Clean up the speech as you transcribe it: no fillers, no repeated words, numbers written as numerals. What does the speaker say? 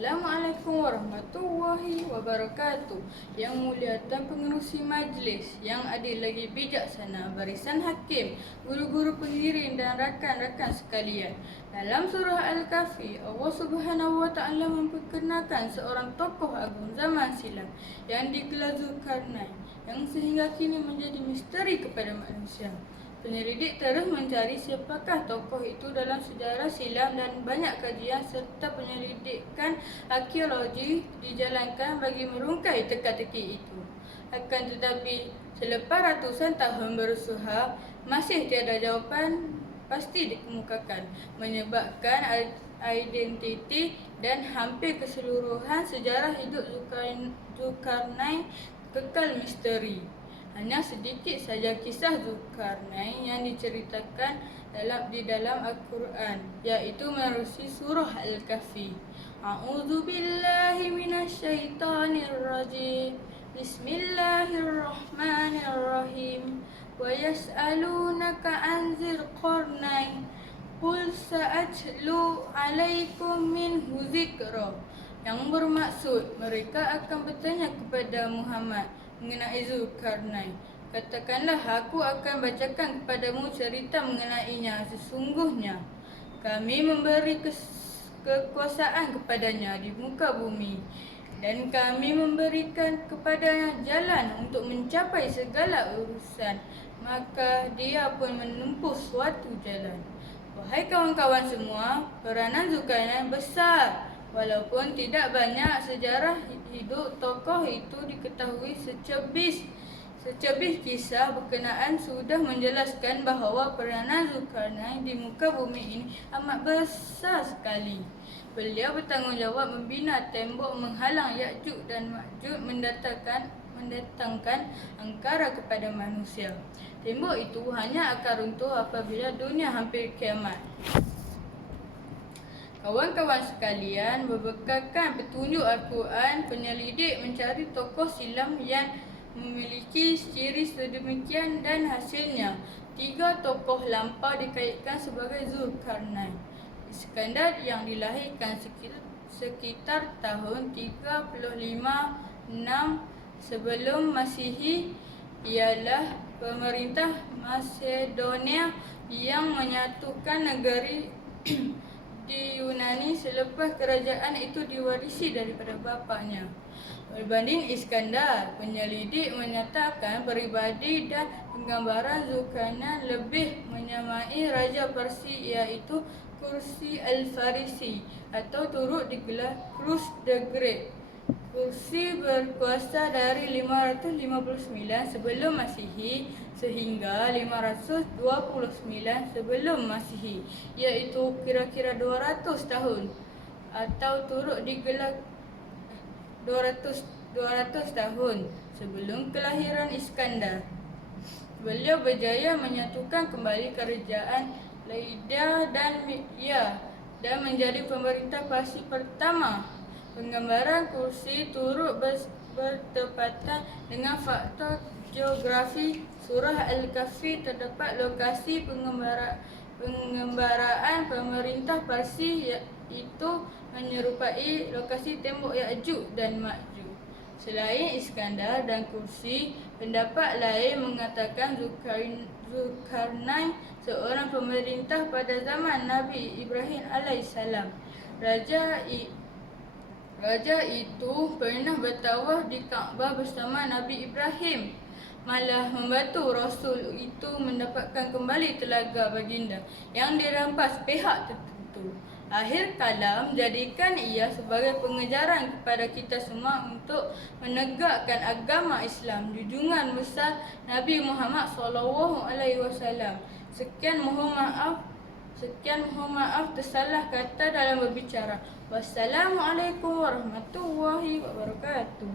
Assalamualaikum warahmatullahi wabarakatuh. Yang mulia dan pengerusi majlis, yang adil lagi bijaksana, barisan hakim, guru-guru pengiring dan rakan-rakan sekalian. Dalam surah Al-Kahfi, Allah Subhanahu wa taala memperkenalkan seorang tokoh agung zaman silam yang digelar Zulkarnain, yang sehingga kini menjadi misteri kepada manusia. Penyelidik terus mencari siapakah tokoh itu dalam sejarah silam dan banyak kajian serta penyelidikan arkeologi dijalankan bagi merungkai teka-teki itu. Akan tetapi, selepas ratusan tahun berusaha, masih tiada jawapan pasti dikemukakan, menyebabkan identiti dan hampir keseluruhan sejarah hidup Zulkarnain kekal misteri. Hanya sedikit saja kisah Zulkarnain yang diceritakan di dalam Al-Quran, iaitu menerusi surah Al-Kahfi. A'udzubillahi minasyaitonirrajim. Bismillahirrahmanirrahim. Wa yas'alunaka 'an Dzulqarnain. Qul sa'atlu 'alaikum minhu dzikra. Yang bermaksud, mereka akan bertanya kepada Muhammad mengenai Zulkarnain. Katakanlah, aku akan bacakan kepadamu cerita mengenainya. Sesungguhnya kami memberi kekuasaan kepadanya di muka bumi, dan kami memberikan kepadanya jalan untuk mencapai segala urusan, maka dia pun menempuh suatu jalan. Wahai kawan-kawan semua, peranan Zulkarnain besar. Walaupun tidak banyak sejarah hidup tokoh itu diketahui, secebis kisah berkenaan sudah menjelaskan bahawa peranan Zulkarnain di muka bumi ini amat besar sekali. Beliau bertanggungjawab membina tembok menghalang Ya'juj dan Ma'juj mendatangkan angkara kepada manusia. Tembok itu hanya akan runtuh apabila dunia hampir kiamat. Kawan-kawan sekalian, berbekalkan petunjuk Al-Quran, penyelidik mencari tokoh silam yang memiliki ciri sedemikian dan hasilnya 3 tokoh lampau dikaitkan sebagai Zulkarnain. Iskandar yang dilahirkan sekitar tahun 356 sebelum Masihi ialah pemerintah Macedonia yang menyatukan negeri di Yunani selepas kerajaan itu diwarisi daripada bapanya. Berbanding Iskandar, penyelidik menyatakan peribadi dan penggambaran Zulkarnain lebih menyamai Raja Parsi, iaitu Kursi Al-Farisi, atau turut digelar Crus the Great. Kursi berkuasa dari 559 sebelum Masihi sehingga 529 sebelum Masihi, iaitu kira-kira 200 tahun, atau turut digelar 200 tahun sebelum kelahiran Iskandar. Beliau berjaya menyatukan kembali kerajaan Lydia dan Media dan menjadi pemerintah Parsi pertama. Penggambaran kursi turut bertepatan dengan faktor geografi. Surah Al-Kahfi terdapat lokasi penggambaraan pemerintah Parsi, iaitu menyerupai lokasi tembok Ya'juj dan Ma'juj. Selain Iskandar dan Kursi, pendapat lain mengatakan Zulkarnain seorang pemerintah pada zaman Nabi Ibrahim alaihissalam. Raja itu pernah bertawaf di Kaabah bersama Nabi Ibrahim, malah membantu Rasul itu mendapatkan kembali telaga baginda yang dirampas pihak tertentu. Akhir kalam, jadikan ia sebagai pengejaran kepada kita semua untuk menegakkan agama Islam, junjungan besar Nabi Muhammad SAW. Sekian mohon maaf tersalah kata dalam berbicara. Wassalamualaikum warahmatullahi wabarakatuh.